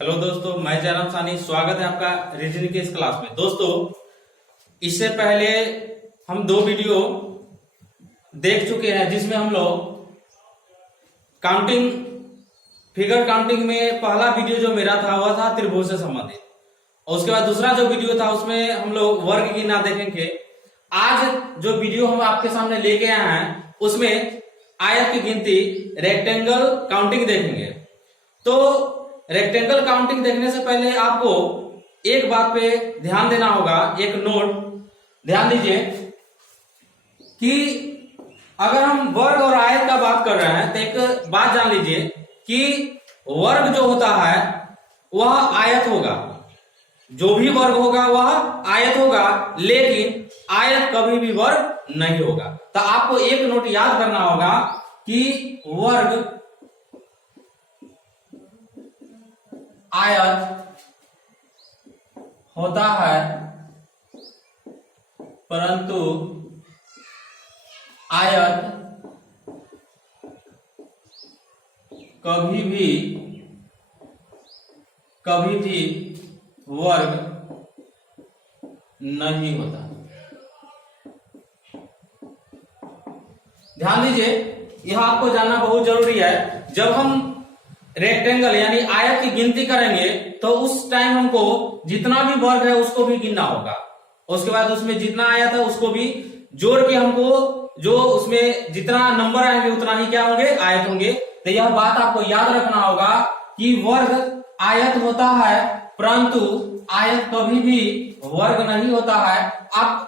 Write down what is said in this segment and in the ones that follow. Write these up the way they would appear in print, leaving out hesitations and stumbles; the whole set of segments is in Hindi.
हेलो दोस्तों, मैं जयराम सानी। स्वागत है आपका रीजनिंग के इस क्लास में। दोस्तों, इससे पहले हम दो वीडियो देख चुके हैं जिसमें हम लोग काउंटिंग, फिगर काउंटिंग में पहला वीडियो जो मेरा था वह था त्रिभुज से संबंधित, और उसके बाद दूसरा जो वीडियो था उसमें हम लोग वर्ग गिनना देखेंगे। आज जो वीडियो हम आपके सामने लेके आए हैं उसमें आयत की गिनती, रेक्टेंगल काउंटिंग देखेंगे। तो रेक्टेंगल काउंटिंग देखने से पहले आपको एक बात पे ध्यान देना होगा, एक नोट ध्यान दीजिए कि अगर हम वर्ग और आयत का बात कर रहे हैं तो एक बात जान लीजिए कि वर्ग जो होता है वह आयत होगा, जो भी वर्ग होगा वह आयत होगा, लेकिन आयत कभी भी वर्ग नहीं होगा। तो आपको एक नोट याद करना होगा कि वर्ग आयत होता है परंतु आयत कभी भी वर्ग नहीं होता। ध्यान दीजिए, यह आपको जानना बहुत जरूरी है। जब हम रेक्टेंगल यानी आयत की गिनती करेंगे तो उस टाइम हमको जितना भी वर्ग है उसको भी गिनना होगा, उसके बाद उसमें जितना आयत है उसको भी जोड़ के हमको जो उसमें जितना नंबर आएंगे उतना ही क्या होंगे, आयत होंगे। तो यह बात आपको याद रखना होगा कि वर्ग आयत होता है परंतु आयत कभी भी वर्ग नहीं होता है। आप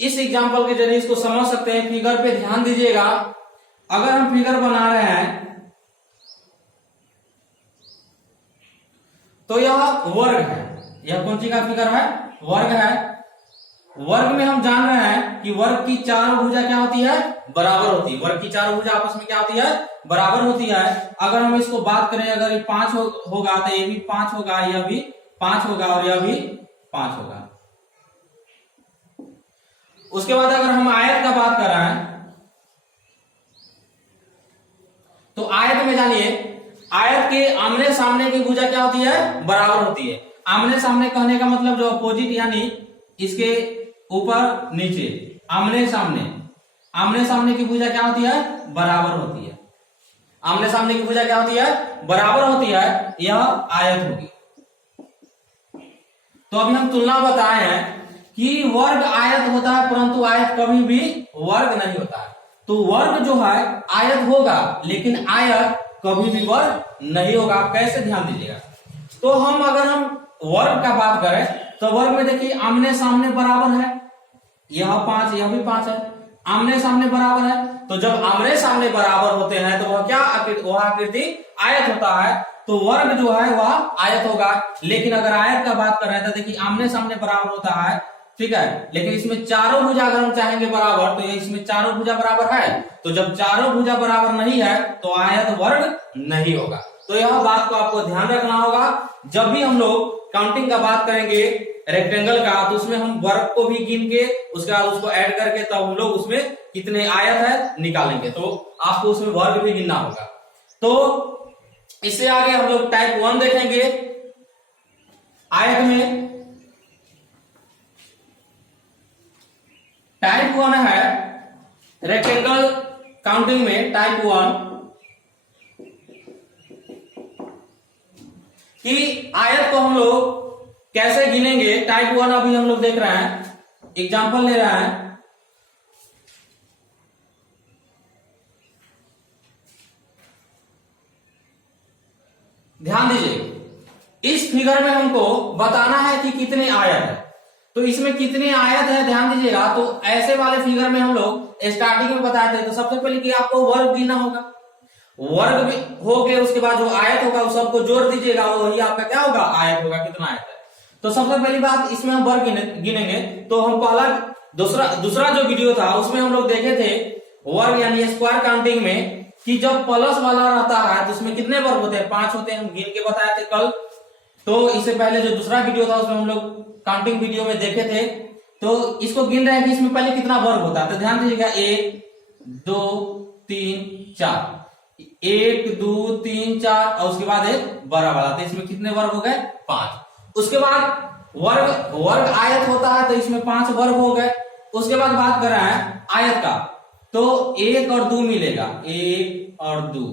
इस एग्जाम्पल के जरिए इसको समझ सकते हैं। फिगर पे ध्यान दीजिएगा। अगर हम फिगर बना रहे हैं तो यह वर्ग है। यह कौन सी का फिगर है? वर्ग है। वर्ग में हम जान रहे हैं कि वर्ग की चारों भुजा क्या होती है? बराबर होती है। वर्ग की चारों भुजा आपस में क्या होती है? बराबर होती है। अगर हम इसको बात करें, अगर ये 5 होगा तो ये भी 5 होगा, यह भी 5 होगा और यह भी 5 होगा। उसके बाद अगर हम आयत का बात कर रहे हैं तो आयत में जानिए, आयत के आमने सामने की भुजा क्या होती है? बराबर होती है। आमने सामने कहने का मतलब जो अपोजिट यानी इसके ऊपर नीचे, आमने सामने की भुजा क्या होती है? बराबर होती है। आमने सामने की भुजा क्या होती है? बराबर होती है। यह आयत होगी। तो अभी हम तुलना बताए हैं कि वर्ग आयत होता है परंतु आयत कभी भी वर्ग नहीं होता है। तो वर्ग जो है आयत होगा लेकिन आयत कभी भी वर्ग नहीं होगा। आप कैसे? ध्यान दीजिएगा। तो अगर हम वर्ग का बात करें तो वर्ग में देखिए आमने सामने बराबर है, यह 5 यह भी 5 है, आमने सामने बराबर है। तो जब आमने सामने बराबर होते हैं तो वह क्या आकृति आयत होता है। तो वर्ग जो है वह आयत होगा। लेकिन अगर आयत का बात कर रहे हैं तो देखिए आमने सामने बराबर होता है, ठीक है, लेकिन इसमें चारों भुजा अगर हम चाहेंगे बराबर तो इसमें चारों भुजा बराबर है। तो जब चारों भुजा बराबर नहीं है तो आयत वर्ग नहीं होगा। तो यह बात को आपको ध्यान रखना होगा। जब भी हम लोग काउंटिंग का बात करेंगे रेक्टेंगल का तो उसमें हम वर्ग को भी गिन के उसके बाद उसको ऐड करके तब हम लोग उसमें कितने आयत है निकालेंगे। तो आपको उसमें वर्ग भी गिनना होगा। तो इससे आगे हम लोग टाइप 1 देखेंगे। आयत में टाइप 1 है रेक्टेंगल काउंटिंग में। टाइप 1 कि आयत को हम लोग कैसे गिनेंगे। टाइप 1 अभी हम लोग देख रहे हैं, एग्जांपल ले रहे हैं। ध्यान दीजिए, इस फिगर में हमको बताना है कि कितने आयत है। तो इसमें कितने आयत है ध्यान दीजिएगा। तो ऐसे वाले फिगर में हम लोग स्टार्टिंग में बताए थे तो सबसे पहले कि आपको वर्ग गिनना होगा। वर्ग भी हो गए, उसके बाद जो आयत होगा वो सबको जोड़ दीजिएगा, वही आपका क्या होगा? आयत होगा। कितना आयत है? तो सबसे पहली बात इसमें हम वर्ग गिनेंगे। तो हम पहला दूसरा जो वीडियो था उसमें हम लोग देखे थे वर्ग यानी स्क्वायर काउंटिंग में कि जब प्लस वाला रहता है तो उसमें कितने वर्ग होते हैं? 5 होते हैं। हम गिन के बताए थे कल। तो इससे पहले जो दूसरा वीडियो था उसमें हम लोग काउंटिंग वीडियो में देखे थे। तो इसको गिन रहे हैं कि इसमें पहले कितना वर्ग होता है। तो ध्यान दीजिएगा 1 2 3 4 1 2 3 4 और उसके बाद एक बड़ा वाला, तो इसमें कितने वर्ग हो गए? 5। उसके बाद वर्ग आयत होता है तो इसमें 5 वर्ग हो गए। उसके बाद बात कर रहे हैं आयत का, तो 1 और 2 मिलेगा, 1 और 2,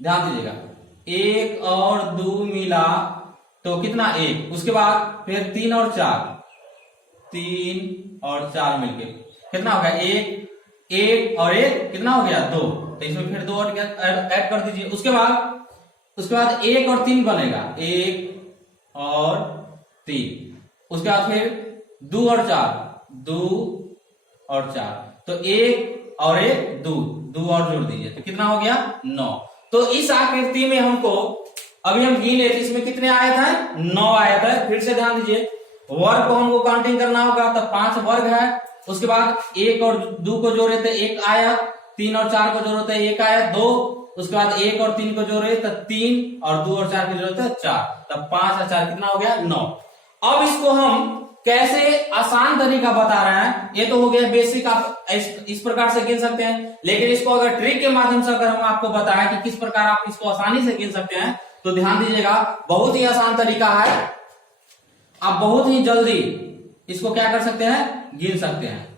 ध्यान दीजिएगा, 1 और 2 मिला तो कितना? 1। उसके बाद फिर 3 और 4, 3 और 4 मिलके कितना हो गया? 1 और 1 कितना हो गया? 2। तो इसमें फिर 2 और ऐड कर दीजिए। उसके बाद 1 और 3 बनेगा, 1 और 3। उसके बाद फिर 2 और 4, 2 और 4, तो 1 और 1 2 और जोड़ दीजिए तो कितना हो गया? 9। तो इस आकृति में हमको अभी हम गिने तो इसमें कितने आयत है? 9 आयत है। फिर से ध्यान दीजिए, वर्ग को हमको काउंटिंग करना होगा, तो 5 वर्ग है। उसके बाद 1 और 2 को जोड़े तो 1 आयत, 3 और 4 को जोड़े तो 1 आयत 2। उसके बाद 1 और 3 को जोड़े तो 3 और 2 और 4 को जोड़े तो 4, तब 5 और 4 कितना हो गया? 9। अब इसको हम कैसे आसान तरीका बता रहे हैं, ये तो हो गया बेसिक, आप इस प्रकार से गिन सकते हैं। लेकिन इसको अगर ट्रिक के माध्यम से अगर हम आपको बताएं कि किस प्रकार आप इसको आसानी से गिन सकते हैं, तो ध्यान दीजिएगा, बहुत ही आसान तरीका है। आप बहुत ही जल्दी इसको क्या कर सकते हैं? गिन सकते हैं।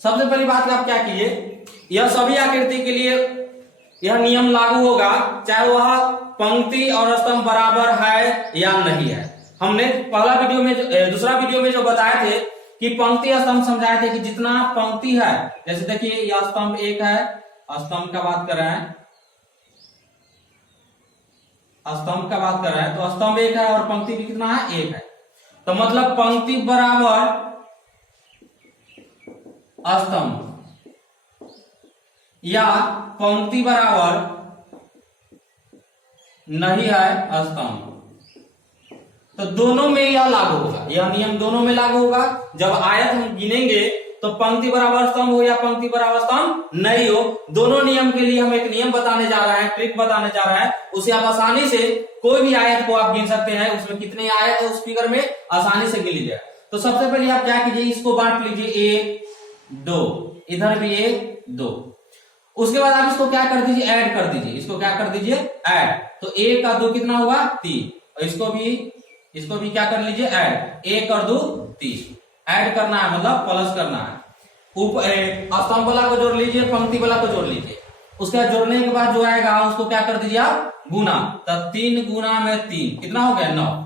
सबसे पहली बात आप क्या कीजिए, यह सभी आकृति के लिए यह नियम लागू होगा, चाहे वह पंक्ति और स्तंभ बराबर है या नहीं है। हमने पहला वीडियो में, दूसरा वीडियो में जो बताए थे कि पंक्ति स्तंभ समझाए थे कि जितना पंक्ति है, जैसे देखिए यह स्तंभ 1 है, स्तंभ का बात कर रहे हैं, स्तंभ का बात कर रहे हैं, तो स्तंभ 1 है और पंक्ति भी कितना है? 1 है। तो मतलब पंक्ति बराबर स्तंभ या पंक्ति बराबर नहीं है स्तंभ, तो दोनों में यह लागू होगा, यह नियम दोनों में लागू होगा। जब आयत हम गिनेंगे तो पंक्ति बराबर स्तंभ हो या पंक्ति बराबर स्तंभ नहीं हो, दोनों नियम के लिए हम एक नियम बताने जा रहे हैं, ट्रिक बताने जा रहे हैं। उसे आप आसानी से कोई भी आयत को आप गिन सकते हैं, उसमें कितने आयत है उस फिगर में आसानी से गिन लीजिए। तो सबसे पहले आप क्या कीजिए, इसको बांट लीजिए, 1 2, इधर भी 1 2। उसके बाद आप इसको क्या कर दीजिए? ऐड कर दीजिए। इसको क्या कर दीजिए? ऐड। तो 1 और 2 कितना हुआ? 3। और इसको भी क्या कर लीजिए? ऐड। 1 और 2 3। ऐड करना है मतलब प्लस करना है। ऊपर स्तंभ वाला को जोड़ लीजिए, पंक्ति वाला को जोड़ लीजिए। उसके बाद जोड़ने के बाद जो आएगा उसको क्या कर दीजिए आप? गुना। तब 3 गुना में 3 कितना हो गया? 9।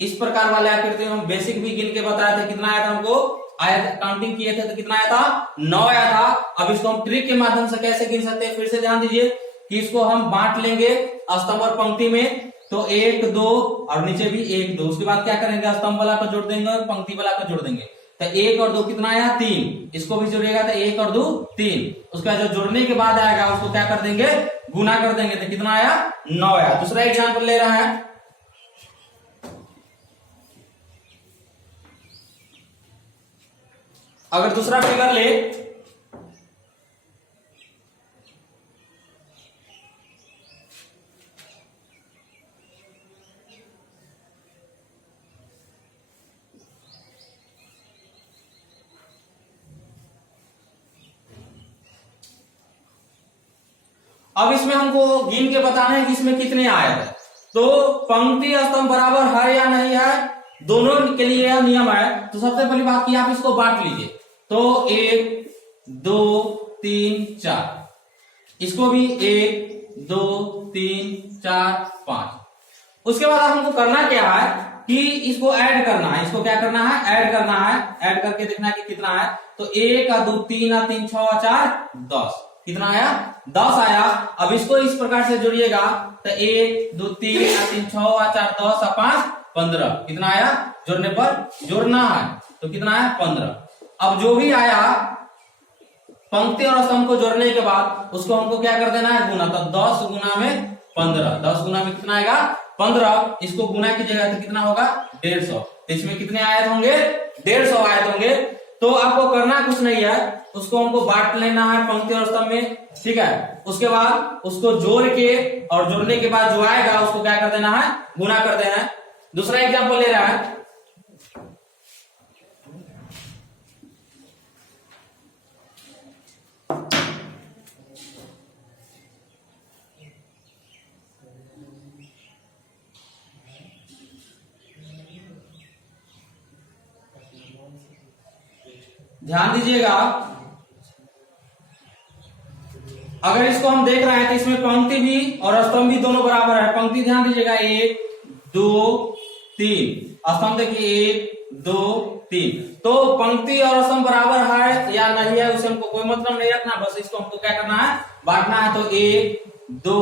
इस प्रकार वाले आकृति हम बेसिक भी गिन के बताए थे, कितना आया था हमको? आयत काउंटिंग किए थे तो कितना आया था? 9 आया था। अब इसको हम ट्रिक के माध्यम से कैसे गिन सकते हैं, फिर से ध्यान दीजिए कि इसको हम बांट लेंगे स्तंभ और पंक्ति में, तो 1 2 और नीचे भी 1 2। उसके बाद क्या करेंगे? स्तंभ वाला को जोड़ देंगे और पंक्ति वाला को जोड़ देंगे, तो 1 और 2 कितना आया? 3। इसको भी जोड़ेगा तो 1 और 2 3। उसका जो जोड़ने के बाद आएगा उसको क्या कर देंगे? गुना कर देंगे, तो कितना आया? 9 आया। दूसरा एग्जाम्पल ले रहा है, अगर दूसरा फिगर ले, अब इसमें हमको गिन के बताना है कि इसमें कितने आयत है। तो पंक्ति स्तंभ बराबर है या नहीं है, दोनों के लिए यह नियम है। तो सबसे पहली बात की आप इसको बांट लीजिए, तो 1 2 3 4। इसको भी 1 2 3 4 5। उसके बाद हमको करना क्या है कि इसको ऐड करना है। इसको क्या करना है? ऐड करना है। ऐड करके देखना है कि कितना है। तो 1 और 2 3 और 3 6 और 4 10। कितना आया? 10 आया। अब इसको इस प्रकार से जोड़िएगा, तो 1 2 3 3 6 और 4 10 और 5 15। कितना आया? जोड़ने पर जोड़ना है तो कितना आया? 15। अब जो भी आया पंक्ति और स्तंभ को जोड़ने के बाद उसको हमको क्या कर देना है? गुना। तो 10 गुना में 15। 10 गुना में कितना आएगा? 15। इसको गुना कीजिएगा तो कितना होगा? 150। इसमें कितने आयत होंगे? 150 आयत होंगे। तो आपको करना कुछ नहीं है, उसको हमको बांट लेना है पंक्ति और स्तंभ में, ठीक है। उसके बाद उसको जोड़ के और जोड़ने के बाद जो आएगा उसको क्या कर देना है? गुना कर देना है। दूसरा एग्जाम्पल ले रहा है, ध्यान दीजिएगा, अगर इसको हम देख रहे हैं तो इसमें पंक्ति भी और स्तंभ भी दोनों बराबर है। पंक्ति ध्यान दीजिएगा 1 2 3, स्तंभ देखिए 1 2 3। तो पंक्ति और स्तंभ बराबर है या नहीं है उसे हमको कोई मतलब नहीं रखना, बस इसको हमको क्या करना है, बांटना है। तो 1 2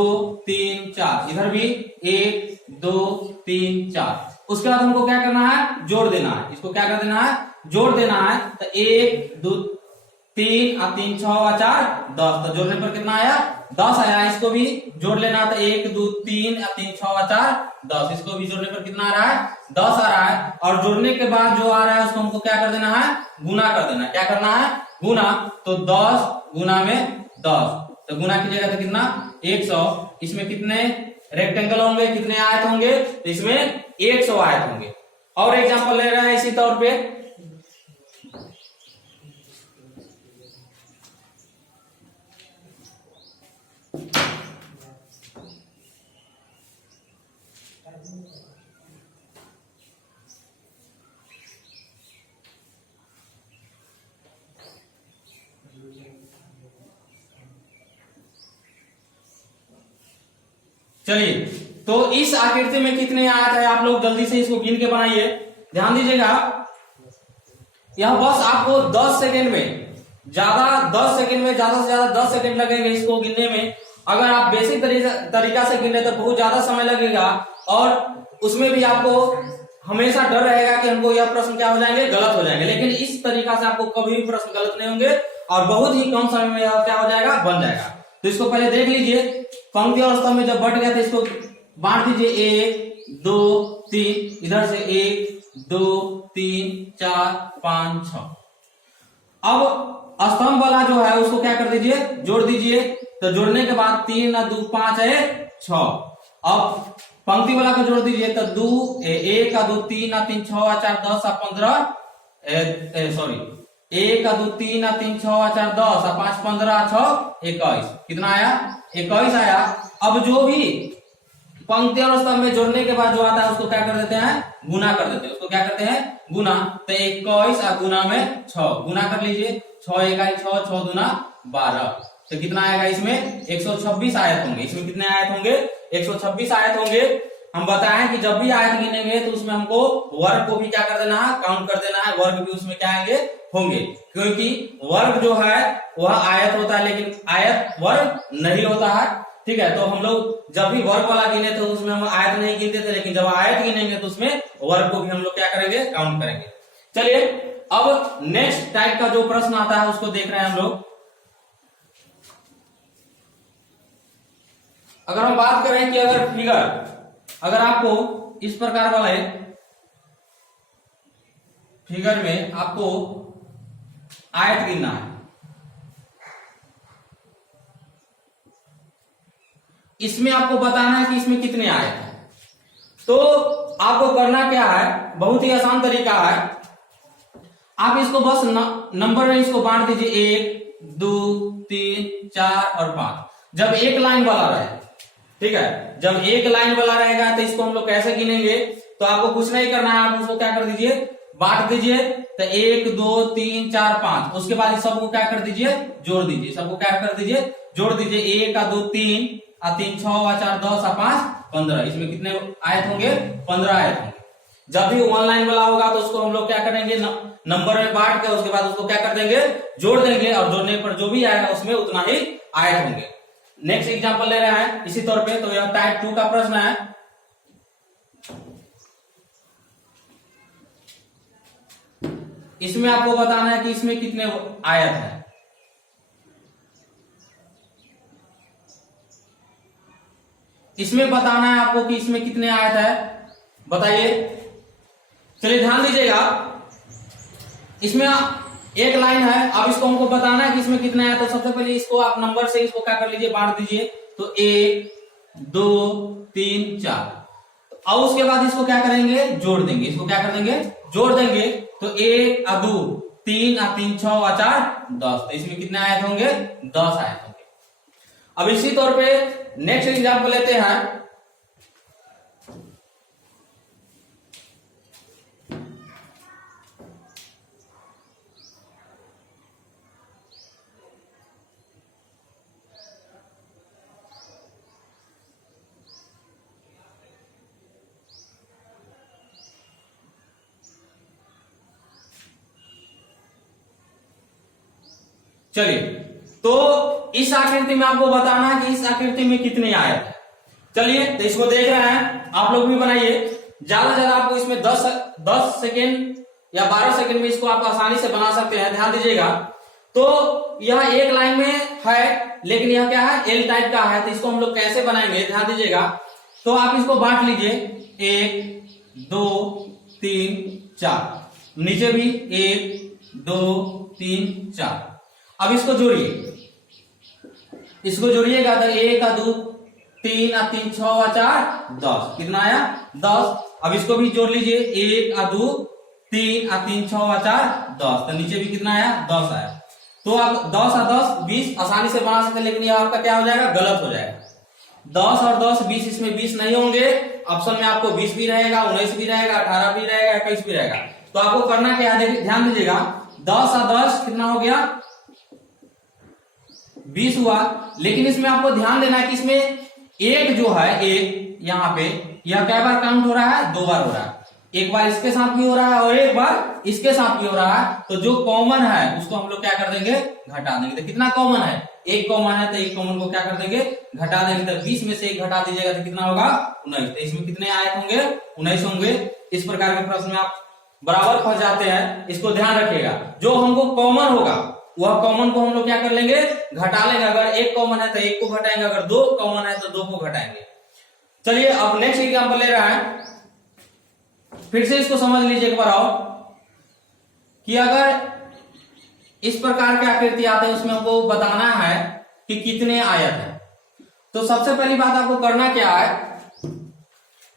3 4, इधर भी 1 2 3 4। उसके बाद हमको क्या करना है, जोड़ देना है। इसको क्या कर देना है, जोड़ देना है। तो 1 2 3 और 3 6 और 4 10, तो जोड़ने पर कितना आया, 10 आया। इसको भी जोड़ लेना, तो 1 2 3 और 3 6 और 4 10, इसको भी जोड़ने पर कितना आ रहा है, 10 आ रहा है। और जोड़ने के बाद जो आ रहा है उसको हमको क्या कर देना है, गुना कर देना। क्या करना है, गुना। तो 10 गुना में 10, तो गुना कीजिएगा तो कितना 100। इसमें कितने रेक्टेंगल होंगे, कितने आयत होंगे, तो इसमें 100 आयत होंगे। और एग्जांपल ले रहे हैं इसी तौर पे, चलिए तो इस आकृति में कितने आयत है, आप लोग जल्दी से इसको गिन के बनाइए। ध्यान दीजिएगा, यह बस आपको 10 सेकेंड में, ज्यादा 10 सेकेंड में, ज्यादा से ज्यादा 10 सेकेंड लगेंगे इसको गिनने में। अगर आप बेसिक तरीका से गिने तो बहुत ज्यादा समय लगेगा, और उसमें भी आपको हमेशा डर रहेगा कि हमको यह प्रश्न क्या हो जाएंगे, गलत हो जाएंगे। लेकिन इस तरीका से आपको कभी भी प्रश्न गलत नहीं होंगे और बहुत ही कम समय में यह क्या हो जाएगा, बन जाएगा। तो इसको पहले देख लीजिए, पंक्ति और स्तंभ में जब बट गया तो इसको बांट दीजिए 1 2 3, इधर से 1 2 3 4 5 6। अब स्तंभ वाला जो है उसको क्या कर दीजिए, जोड़ दीजिए। तो जोड़ने के बाद 3 और 2 5 है 6। अब पंक्ति वाला को जोड़ दीजिए, तो 2 1 और 2 3 और 3 6 और 4 10 और 15, सॉरी 1 और 2 3 और 3 6 और 4 10 और 5 15 6 21, कितना आया, 21 आया। अब जो भी पंक्ति और स्तंभ में जोड़ने के बाद जो आता है उसको क्या कर देते हैं, गुना कर देते हैं। उसको क्या करते हैं, गुना। तो 21 और गुना में 6, गुना कर लीजिए। 6 1 6 6 दूना 12, तो कितना आएगा, इसमें 126 आयत होंगे। इसमें कितने आयत होंगे, 126 आयत होंगे। हम बताएं कि जब भी आयत गिनेंगे तो उसमें हमको वर्ग को भी क्या कर देना है, काउंट कर देना है। वर्ग भी उसमें क्या आएंगे, होंगे, क्योंकि वर्ग जो है वह आयत होता है लेकिन आयत वर्ग नहीं होता है। ठीक है, तो हम लोग जब भी वर्ग वाला गिने तो उसमें हम आयत नहीं गिनते थे, लेकिन जब आयत गिनेंगे तो उसमें वर्ग को भी हम लोग क्या करेंगे, काउंट करेंगे। चलिए अब नेक्स्ट टाइप का जो प्रश्न आता है उसको देख रहे हैं हम लोग। अगर हम बात करें कि अगर फिगर, अगर आपको इस प्रकार वाले फिगर में आपको आयत गिनना है, इसमें आपको बताना है कि इसमें कितने आयत हैं, तो आपको करना क्या है, बहुत ही आसान तरीका है। आप इसको बस नंबर में इसको बांट दीजिए 1 2 3 4 और 5। जब एक लाइन वाला रहे, ठीक है, जब एक लाइन वाला रहेगा तो इसको हम लोग कैसे गिनेंगे, तो आपको कुछ नहीं करना है, आप उसको क्या कर दीजिए, बांट दीजिए। तो 1 2 3 4 5, उसके बाद इस सबको क्या कर दीजिए, जोड़ दीजिए। सबको क्या कर दीजिए, जोड़ दीजिए। 1 और 2 3 और 3 6 और 4 10 और 5 15, इसमें कितने आयत होंगे, 15 आयत होंगे। जब भी वन लाइन वाला होगा तो उसको हम लोग क्या करेंगे, नंबर में बांट के उसके बाद उसको क्या कर देंगे, जोड़ देंगे, और जोड़ने पर जो भी आएगा उसमें उतना ही आयत होंगे। नेक्स्ट एग्जांपल ले रहे हैं इसी तौर पे, तो यह टाइप 2 का प्रश्न है। इसमें आपको बताना है कि इसमें कितने आयत है। इसमें बताना है आपको कि इसमें कितने आयत है, बताइए। चलिए ध्यान दीजिएगा, इसमें एक लाइन है, अब इसको हमको बताना है कि इसमें कितना है। तो सबसे पहले इसको आप नंबर से इसको क्या कर लीजिए, बांट दीजिए। तो 1 2 3 4, और उसके बाद इसको क्या करेंगे, जोड़ देंगे। इसको क्या कर देंगे, जोड़ देंगे। तो 1 और 2 3 और 3 6 और 4 10, तो इसमें कितने आयत होंगे, 10 आयत होंगे। अब इसी तौर पे नेक्स्ट एग्जाम्पल लेते हैं। चलिए, तो इस आकृति में आपको बताना है कि इस आकृति में कितने आयत है। चलिए, तो इसको देख रहे हैं, आप लोग भी बनाइए। ज्यादा से ज्यादा आपको इसमें 10 सेकेंड या 12 सेकेंड में इसको आप आसानी से बना सकते हैं। ध्यान दीजिएगा, तो यह एक लाइन में है, लेकिन यह क्या है, एल टाइप का है। तो इसको हम लोग कैसे बनाएंगे, ध्यान दीजिएगा। तो आप इसको बांट लीजिए, 1 2 3 4, नीचे भी 1 2 3 4। अब इसको जोड़िए, इसको जोड़िएगा तो 1 और 2 3 और 3 6 और 4 10, कितना आया 10। अब इसको भी जोड़ लीजिए, 1 और 2 3 और 3 6 और 4 10, तो नीचे भी कितना आया 10 आया। तो आप 10 और 10 20 आसानी से बना सकते हैं, लेकिन यह आपका क्या हो जाएगा, गलत हो जाएगा। 10 और 10 20, इसमें 20 नहीं होंगे। ऑप्शन में आपको 20 भी रहेगा, 19 भी रहेगा, 18 भी रहेगा, 21 भी रहेगा। तो आपको करना क्या है, ध्यान दीजिएगा, 10 और 10 कितना हो गया, 20 हुआ। लेकिन इसमें आपको ध्यान देना है कि इसमें एक जो है, एक यहाँ पे यह क्या बार काउंट हो रहा है, 2 बार हो रहा है। एक बार इसके साथ भी हो रहा है और एक बार इसके साथ भी हो रहा है। तो जो कॉमन है उसको हम लोग क्या कर देंगे, घटा देंगे। तो कितना कॉमन है, एक कॉमन है, तो एक कॉमन को क्या कर देंगे, घटा देंगे। तो 20 में से एक घटा दीजिएगा तो कितना होगा, 19। तो इसमें कितने आयत होंगे, 19 होंगे। इस प्रकार के प्रश्न में आप बराबर फंस जाते हैं, इसको ध्यान रखिएगा। जो हमको कॉमन होगा वह कॉमन को हम लोग क्या कर लेंगे, घटा लेंगे। अगर एक कॉमन है तो एक को घटाएंगे, अगर 2 कॉमन है तो 2 को घटाएंगे। चलिए, अब नेक्स्ट एग्जांपल ले रहा है, फिर से इसको समझ लीजिए एक बार और, कि अगर इस प्रकार के आकृति आते हैं उसमें हमको बताना है कि कितने आयत है। तो सबसे पहली बात आपको करना क्या है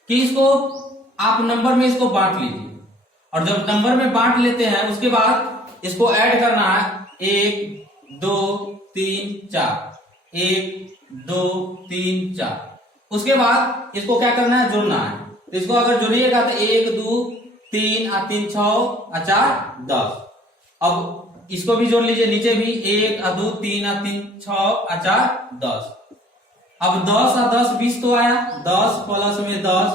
कि इसको आप नंबर में इसको बांट लीजिए, और जब नंबर में बांट लेते हैं उसके बाद इसको ऐड करना है, 1 2 3 4, 1 2 3 4। उसके बाद इसको क्या करना है, जोड़ना है। तो इसको अगर जोड़िएगा तो 1 2 3 और 3 6 और 4 10। अब इसको भी जोड़ लीजिए, नीचे भी 1 और 2 3 और 3 6 और 4 10। अब 10 और 10 20 तो आया, 10 प्लस में 10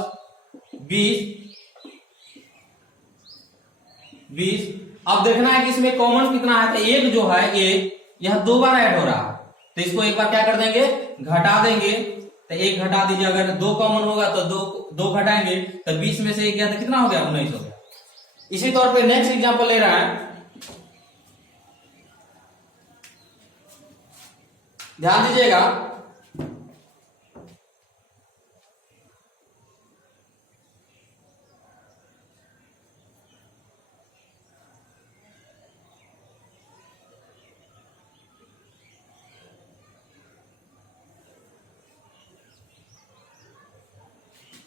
20। अब देखना है कि इसमें कॉमन कितना है। तो एक जो है, एक यह 2 बार ऐड हो रहा है, तो इसको एक बार क्या कर देंगे, घटा देंगे। तो 1 घटा दीजिए, अगर 2 कॉमन होगा तो 2 घटाएंगे, तो 20 में से 1 गया तो कितना हो गया, 19 हो गया। इसी तौर पे नेक्स्ट एग्जांपल ले रहा है, ध्यान दीजिएगा।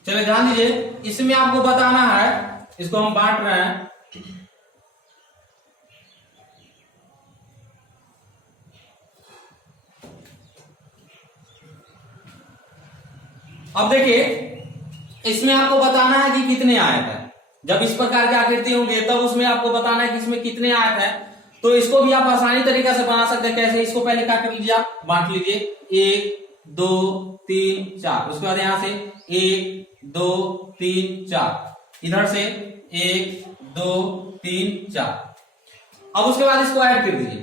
चलिए ध्यान दीजिए, इसमें आपको बताना है, इसको हम बांट रहे हैं। अब देखिए, इसमें आपको बताना है कि कितने आयत है। जब इस प्रकार की आकृति होंगे तब उसमें आपको बताना है कि इसमें कितने आयत है। तो इसको भी आप आसानी तरीका से बना सकते हैं। कैसे, इसको पहले क्या कर लीजिए, आप बांट लीजिए, 1 2 3 4। उसके बाद यहां से 1 2 3 4, इधर से 1 2 3 4। अब उसके बाद इसको ऐड कर दीजिए।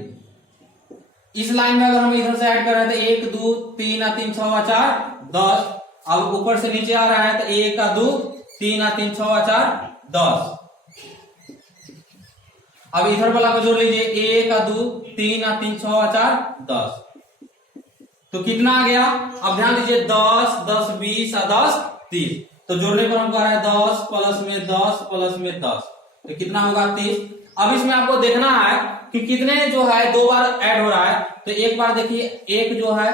इस लाइन में अगर हम इधर से ऐड कर रहे हैं तो 1 2 3 और 3 6 और 4 10। अब ऊपर से नीचे आ रहा है तो 1 और 2 3 और 3 6 और 4 10। अब इधर वाला को जोड़ लीजिए, 1 और 2 3 और 3 6 और 4 10। तो कितना आ गया, अब ध्यान दीजिए, 10 10 20 और 10 30। तो जोड़ने पर हमको आ रहा है 10 प्लस में 10 प्लस में 10, तो कितना होगा 30। अब इसमें आपको देखना है कि कितने जो है 2 बार ऐड हो रहा है। तो एक बार देखिए, एक जो है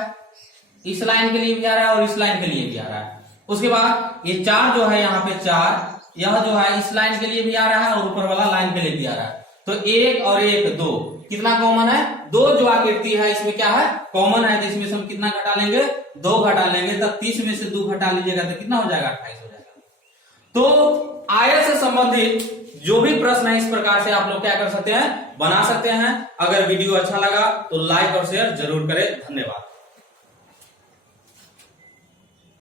इस लाइन के लिए भी आ रहा है और इस लाइन के लिए भी आ रहा है। उसके बाद ये 4 जो है यहाँ पे 4, यह जो है इस लाइन के लिए भी आ रहा है और ऊपर वाला लाइन के लिए भी आ रहा है। तो 1 और 1 2, कितना कॉमन है, 2 जो आकृति है इसमें क्या है, कॉमन है। तो इसमें से हम कितना घटा लेंगे, 2 घटा लेंगे। तो 30 में से 2 घटा लीजिएगा तो कितना हो जाएगा, 28 हो जाएगा। तो आयत से संबंधित जो भी प्रश्न है इस प्रकार से आप लोग क्या कर सकते हैं, बना सकते हैं। अगर वीडियो अच्छा लगा तो लाइक और शेयर जरूर करें। धन्यवाद।